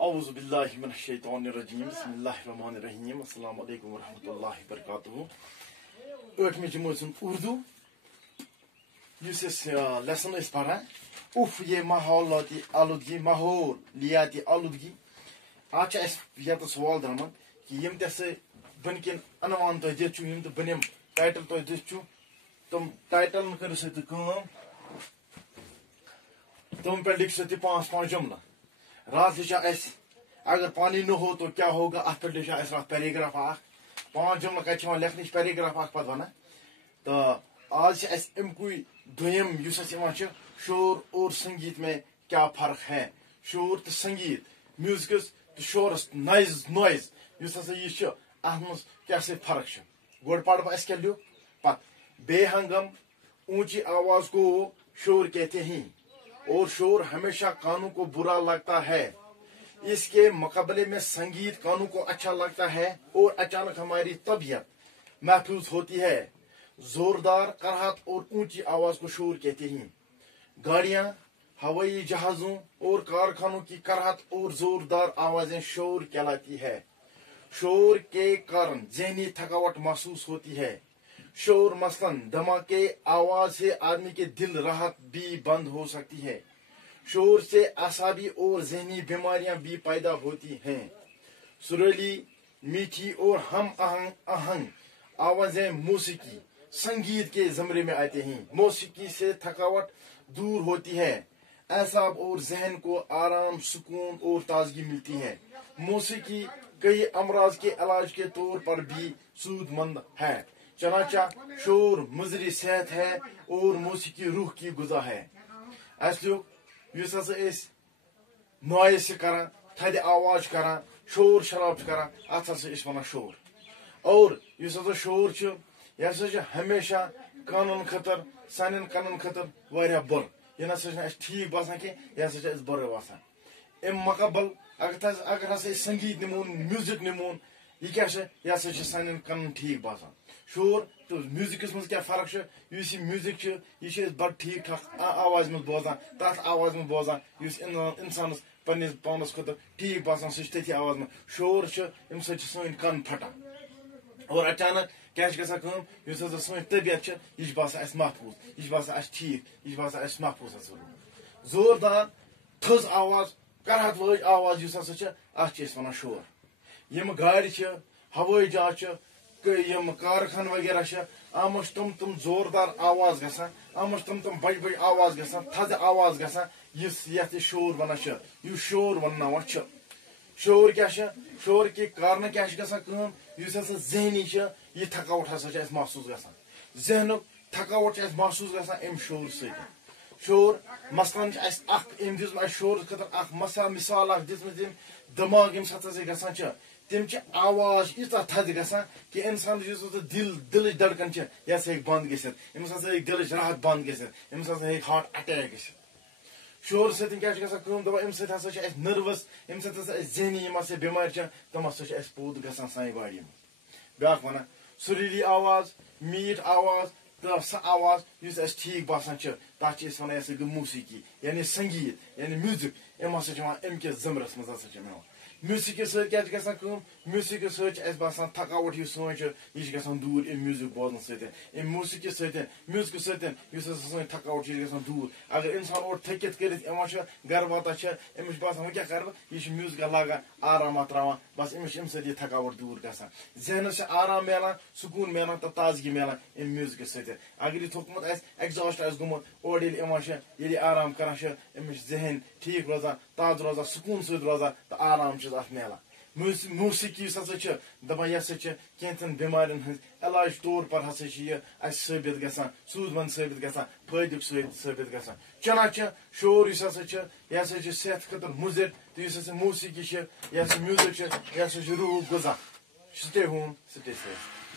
اعوذ باللہ من الشیطان الرجیم بسم اللہ الرحمن الرحیم السلام علیکم ورحمۃ اللہ وبرکاتہ. ٲٹھمہِ جمٲژ ہُنٛد اردو یُس أسۍ لیسن ٲسۍ پران اُف یہ ماحولیاتی آلودگی ماحولیاتی آلودگی آج چھِ اَسہِ ییٚتہِ سوال درٛامُت کہِ یِم تہِ ہسا بۄنہٕ کٮ۪ن عنوان تۄہہِ دِتھ چھُو یِم تہِ بۄنِم ٹایٹل تۄہہِ دِتھ چھُو تِم ٹایٹلن کٔرِو سا تُہۍ کٲم تِم پٮ۪ٹھ لیکھِو سا تُہۍ پانٛژھ جملہٕ. رات لکھا اس اگر پانی نہ ہو تو کیا ہوگا ات پہ لکھا اس رات پیراگراف اخ پانچ جملہ کتھ لکھنے پیراگراف اخ پتہ ونان تو آج اس امکوئی دویم یس اس یوان شور اور سنگیت میں کیا فرق ہے. شور تو سنگیت میوزکس تو شورس نوائز یس ہسا یہ ات مز کیا سے فرق گوڑ پڑھ بہ اس کیا لیو پت بے ہنگم اونچی آواز کو شور کہتے ہیں اور شور ہمیشہ کانوں کو برا لگتا ہے. اس کے مقابلے میں سنگیت کانوں کو اچھا لگتا ہے اور اچانک ہماری طبیعت محفوظ ہوتی ہے. زوردار کرہت اور اونچی آواز کو شور کہتے ہیں. گاڑیاں ہوائی جہازوں اور کارخانوں کی کرہت اور زوردار آوازیں شور کہلاتی ہے. شور کے کارن ذہنی تھکاوٹ محسوس ہوتی ہے. شور مثلاً دھماکے آواز سے آدمی کے دل راحت بھی بند ہو سکتی ہے. شور سے اعصابی اور ذہنی بیماریاں بھی پیدا ہوتی ہیں. سریلی میٹھی اور ہم آہنگ آوازیں موسیقی سنگیت کے زمرے میں آتے ہیں. موسیقی سے تھکاوٹ دور ہوتی ہے. اعصاب اور ذہن کو آرام سکون اور تازگی ملتی ہے. موسیقی کئی امراض کے علاج کے طور پر بھی سود مند ہے. چنانچہ شور مضر صحت ہے اور موسیقی روح کی غذا ہے. اس لوگ یس ہسا نوائز سے کران تھد آواز کران شور شراب کران ات ہسا ونان شور. اور یس ہسا شور یہ ہسا ہمیشہ کانن خطر سانین کنن خطر واریاہ بر. یہ نسا ٹھیک باسان کی یہ ہسا بر باسان. ام مقابل اگر ہسا سنگیت نمون میوزک نمون یہ کیا یہ ہسا سانین کنن ٹھیک باسان. شور تو میوزکس مز کیا فرق اس میوزک یہ بڑ ٹھیک ٹھاک آواز مز بوزان تر آواز مز بوزان اس انسانس پنس پانس خطر ٹھیک باسان سہ تھی آواز مز. شور ام سن کن پھٹان اور اچانک کیا گھان اس ہسا سن طبیعت یہ باسان اس محفوظ یہ باسان اس ٹھیک یہ باسان اس محفوظ. زوردار تھز آواز کرہت وج آواز اس ہسا ات ونان شور. یم گاڑ ہوٲئی جہاز یم کارخان وغیرہ ام تم زوردار آواز گژھان ام تم بج بج آواز گژھان تھز آواز گژھان یت شور ونان یہ شور ونناوان. شور کیا شور کے کارن کیا گژھان اس ہسا ذہنی یہ تھکاوٹ ہسا محسوس گژھان. ذہنک تھکاوٹ محسوس گژھان ام شور ستۍ. شور مثلاً ام دِژ شور خاطر اخ مثال اخ دِژمٕژ یم دماغ یم سات گژھان تم آواز ییٖژاہ تھد گژھان کہ انسان دلچ دھڑکن یہ ہسا ہیٚکہِ بند گژھِتھ. أمِس ہسا ہیٚکہِ دلچ رحت بند گژھِتھ. أمِس ہسا ہیٚکہِ ہارٹ اٹیک گژھِتھ. شور سۭتۍ کیٛاہ چھِ گژھان کٲم دپان امہِ سۭتۍ ہسا چھِ اَسہِ نٔروس امہِ سۭتۍ ہسا اَسہِ ذہنی یِم ہسا بٮ۪مارِ چھِ تِم ہسا چھِ اَسہِ پوٗرٕ گژھان سانہِ باڈی منٛز. بیٛاکھ وَنان سُریلی آواز میٖٹھ آواز تہٕ سۄ آواز یُس اَسہِ ٹھیٖک باسان چھِ تتھ چھِ أسۍ وَنان یہِ ہسا گٔے موسیٖقی یعنی سنگیت یعنی میوٗزک. یِم ہسا چھِ یِوان امہِ کِس زمرس منٛز ہسا چھِ یِم یِوان. میوٗزکہِ سۭتۍ کیٛاہ چھِ گژھان کٲم میوٗزکہِ سۭتۍ چھِ اَسہِ باسان تھکاوٹ یُس سٲنۍ چھِ یہِ چھِ گژھان دوٗر امہِ میوٗزک بوزنہٕ سۭتۍ. امہِ موسیٖقی سۭتۍ میوٗزکہٕ سۭتۍ یُس ہسا سٲنۍ تھکاوٹ چھِ یہِ چھِ گژھان دوٗر. اگر انسان اورٕ تھٔکِتھ کٔرِتھ یِوان چھُ گرٕ واتان چھِ أمِس چھُ باسان وۄنۍ کیٛاہ کرٕ بہٕ یہِ چھُ میوٗزکا لاگان آرامہ تراوان بس أمِس چھِ امہِ سۭتۍ یہِ تھکاوٹ دوٗر گژھان. ذہنس چھِ آرام میلان سکوٗن میلان تہٕ تازگی میلان امہِ میوٗزکہٕ سۭتۍ. اگر یہِ تھوٚکمُت آسہِ ایگزاسٹ آسہِ گوٚمُت اورٕ ییٚلہِ یِوان چھِ ییٚلہِ یہِ آرام کران چھِ أمِس چھُ ذہن ٹھیٖک روزان تازٕ روزان سکوٗن سۭتۍ روزان تہٕ آرام چھُس اتھ میلان. موسیقی یُس ہسا چھِ دپان یہِ ہسا چھِ کینٛژن بٮ۪مارٮ۪ن ہٕنٛز علاج طور پر ہسا چھِ یہِ اسہِ ثٲبت گژھان سوٗد مند ثٲبت گژھان فٲیدُک ثٲبت گژھان. چنانچہ شور یُس ہسا چھِ یہِ ہسا چھِ صحت خٲطرٕ مُضر تہٕ یُس ہسا موسیقی چھِ یہِ ہسا میوٗزک چھِ یہِ ہسا چھِ روٗحُک غذا. سٹے ہوم سٹے سیف.